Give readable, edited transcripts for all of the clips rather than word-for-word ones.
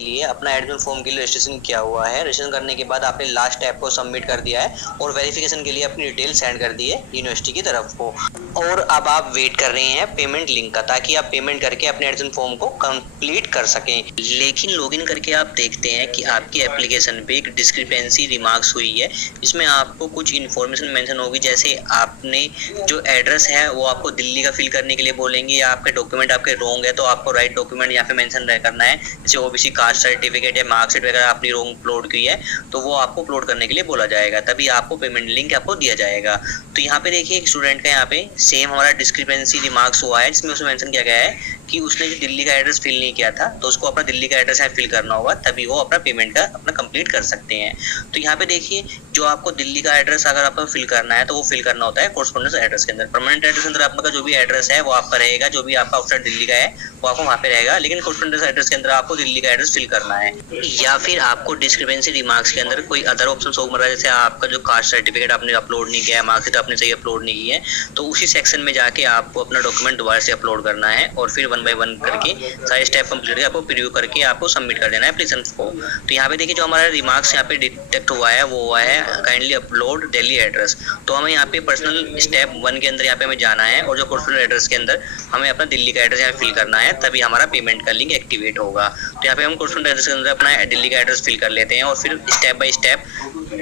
लिए अपना admission form के लिए रजिस्ट्रेशन किया हुआ है। रजिस्ट्रेशन करने के बाद आपने लास्ट स्टेप को सबमिट कर दिया है और वेरिफिकेशन के लिए अपनी डिटेल सेंड कर दी है यूनिवर्सिटी की तरफ को। और अब आप वेट कर रहे हैं पेमेंट लिंक का, ताकि आप पेमेंट करके अपने एडमिशन फॉर्म को कंप्लीट कर सकें। लेकिन लॉगिन करके आप देखते हैं कि आपकी एप्लीकेशन पे एक डिस्क्रिपेंसी रिमार्क्स हुई है। इसमें आपको कुछ इन्फॉर्मेशन मेंशन होगी, जैसे आपने जो एड्रेस है वो आपको दिल्ली का फिल करने के लिए बोलेंगे, या आपके डॉक्यूमेंट आपके रॉन्ग है तो आपको राइट डॉक्यूमेंट यहाँ पे मेंशन करना है। जैसे ओबीसी कास्ट सर्टिफिकेट या मार्कशीट वगैरह आपने रॉन्ग अपलोड की है तो वो आपको अपलोड करने के लिए बोला जाएगा, तभी आपको पेमेंट लिंक आपको दिया जाएगा। तो यहाँ पे देखिए एक स्टूडेंट का यहाँ पे सेम हमारा डिस्क्रिपेंसी रिमार्क्स हुआ है, जिसमें उसमें मेंशन किया गया है कि उसने जो दिल्ली का एड्रेस फिल नहीं किया था तो उसको अपना दिल्ली का एड्रेस यहाँ फिल करना होगा, तभी वो अपना पेमेंट का अपना कंप्लीट कर सकते हैं। तो यहाँ पे देखिए जो आपको दिल्ली का एड्रेस अगर आपको फिल करना है तो वो फिल करना होता है कोरस्पोंडेंस एड्रेस के अंदर। परमानेंट एड्रेस के अंदर आपका जो भी एड्रेस है वो आपका रहेगा, जो भी आपका आउटसाइड दिल्ली का है वो आपको वहाँ पे रहेगा, लेकिन कोरस्पोंडेंस एड्रेस के अंदर आपको दिल्ली का एड्रेस फिल करना है। या फिर आपको डिस्क्रिपेंसी रिमार्क्स के अंदर कोई अदर ऑप्शन शो कर रहा है, जैसे आपका जो कास्ट सर्टिफिकेट आपने अपलोड नहीं किया है, मार्कशीट आपने सही अपलोड नहीं की है, तो उसी सेक्शन में जाके आपको अपना डॉक्यूमेंट दोबारा से अपलोड करना है और फिर 1 बाय 1 करके सारे स्टेप कंप्लीट करके आपको प्रीव्यू करके आपको सबमिट कर देना है एप्लीकेशन को। तो यहाँ पे देखिए जो हमारा रिमार्क्स यहाँ पे डिटेक्ट हुआ है वो हुआ है काइंडली अपलोड दिल्ली एड्रेस। तो हमें यहाँ पे पर्सनल स्टेप 1 के अंदर यहाँ पे हमें जाना है और जो कोरस्पोंडेंस एड्रेस के अंदर हमें अपना दिल्ली का एड्रेस यहाँ फिल करना है, तभी हमारा पेमेंट का लिंक एक्टिवेट होगा। तो यहाँ पे हम कोरस्पोंडेंस एड्रेस के अंदर अपना दिल्ली का एड्रेस फिल कर लेते हैं और फिर स्टेप बाय स्टेप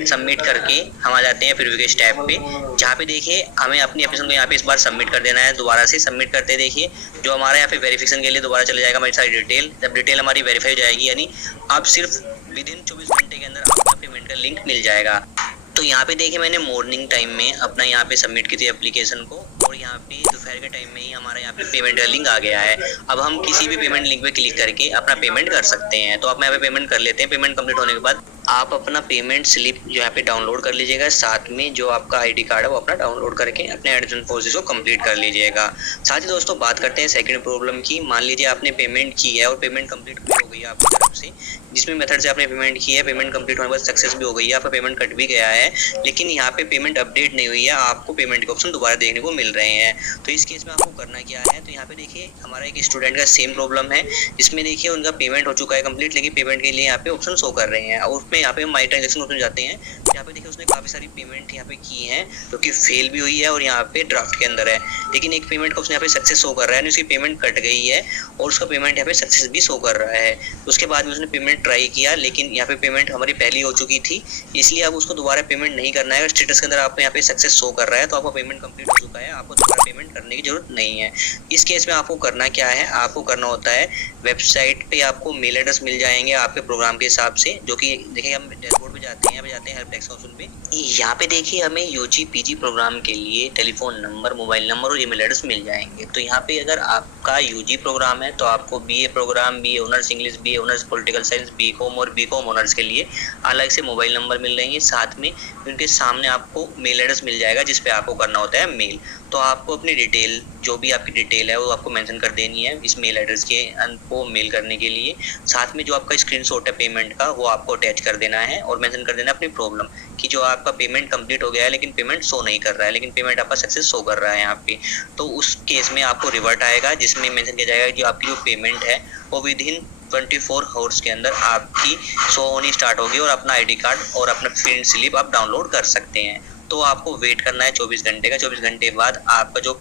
सबमिट करके हम आ जाते हैं प्रीव्यू के स्टेप पे, जहाँ पे देखिए हमें अपनी एप्लीकेशन को यहाँ पे इस बार सबमिट कर देना है। दोबारा से सबमिट करते देखिए जो हमारा यहाँ पे वेरिफिकेशन के लिए दोबारा चले जाएगा हमारी सारी डिटेल। जब डिटेल हमारी वेरीफाई हो जाएगी, यानी आप सिर्फ विदिन 24 घंटे के अंदर आपका पेमेंट का लिंक मिल जाएगा। तो यहाँ पे देखिए मैंने मॉर्निंग टाइम में अपना यहाँ पे सबमिट की थी एप्लीकेशन को, और यहाँ पे दोपहर के टाइम में ही हमारा यहाँ पे पेमेंट का लिंक आ गया है। अब हम किसी भी पेमेंट लिंक पे क्लिक करके अपना पेमेंट कर सकते हैं। तो आप यहाँ पे पेमेंट कर लेते हैं। पेमेंट कंप्लीट होने के बाद आप अपना पेमेंट स्लिप जो यहाँ पे डाउनलोड कर लीजिएगा, साथ में जो आपका आईडी कार्ड है वो अपना डाउनलोड करके अपने एडमिशन प्रोसेस को कंप्लीट कर लीजिएगा। साथ ही दोस्तों बात करते हैं सेकंड प्रॉब्लम की। मान लीजिए आपने पेमेंट की है और पेमेंट कंप्लीट हो गई है आपकी तरफ से, जिसमें मेथड से आपने पेमेंट की है, पेमेंट कंप्लीट होने के बाद सक्सेस भी हो गई है, आपका पेमेंट कट भी गया है, लेकिन यहाँ पे पेमेंट अपडेट नहीं हुई है, आपको पेमेंट के ऑप्शन दोबारा देखने को मिल रहे हैं। तो इस केस में आपको करना क्या है, तो यहाँ पे देखिए हमारा एक स्टूडेंट का सेम प्रॉब्लम है, जिसमें देखिए उनका पेमेंट हो चुका है कंप्लीट, लेकिन पेमेंट के लिए यहाँ पे ऑप्शन शो कर रहे हैं और उसमें यहाँ पे माई ट्रांजेक्शन ऑप्शन जाते हैं। यहाँ पे देखिए उसने काफी सारी पेमेंट यहाँ पे की है जो कि फेल भी हुई है और यहाँ पे ड्राफ्ट के अंदर है, लेकिन एक पेमेंट का उसने यहाँ पे सक्सेस शो कर रहा है, उसकी पेमेंट कट गई है और उसका पेमेंट यहाँ पे सक्सेस भी शो कर रहा है। उसके बाद में उसने पेमेंट ट्राई किया, लेकिन यहाँ पे पेमेंट हमारी पहली हो चुकी थी, इसलिए अब उसको दोबारा पेमेंट नहीं करना है। स्टेटस के अंदर आपको यहाँ पे सक्सेस शो कर रहा है, तो आपका पेमेंट कंप्लीट हो चुका है, आपको दोबारा पेमेंट करने की जरूरत नहीं है। इस केस में आपको करना क्या है, आपको करना होता है वेबसाइट पे आपको मेल एड्रेस मिल जाएंगे आपके प्रोग्राम के हिसाब से, जो कि देखिए हम डैशबोर्ड पे जाते हैं, यहाँ पे जाते हैं हेल्प डेस्क ऑप्शन पे। यहाँ पे देखिए हमें यूजी पीजी प्रोग्राम के लिए टेलीफोन नंबर, मोबाइल नंबर और ईमेल एड्रेस मिल जाएंगे। तो यहाँ पे अगर आपका यूजी प्रोग्राम है तो आपको BA program, BA honours English, BA honours political science, BCom और बीकॉम ऑनर्स के लिए अलग से मोबाइल नंबर मिल रहेंगे, साथ में उनके सामने आपको मेल एड्रेस मिल जाएगा जिसपे आपको करना होता है मेल। तो आपको अपनी डिटेल, जो भी आपकी डिटेल है वो आपको मेंशन कर देनी है इस मेल एड्रेस के को मेल करने के लिए। साथ में जो आपका स्क्रीनशॉट है पेमेंट का वो आपको अटैच कर देना है और मेंशन कर देना है अपनी प्रॉब्लम कि जो आपका पेमेंट कंप्लीट हो गया है लेकिन पेमेंट शो नहीं कर रहा है, लेकिन पेमेंट आपका सक्सेस शो कर रहा है यहाँ पे। तो उस केस में आपको रिवर्ट आएगा, जिसमें मेंशन किया जाएगा कि आपकी जो पेमेंट है वो विदिन 24 आवर्स के अंदर आपकी शो होनी स्टार्ट होगी और अपना आईडी कार्ड और अपना प्रिंट स्लिप आप डाउनलोड कर सकते हैं। तो आपको वेट करना है 24 घंटे का। 24 घंटे बाद आपका जो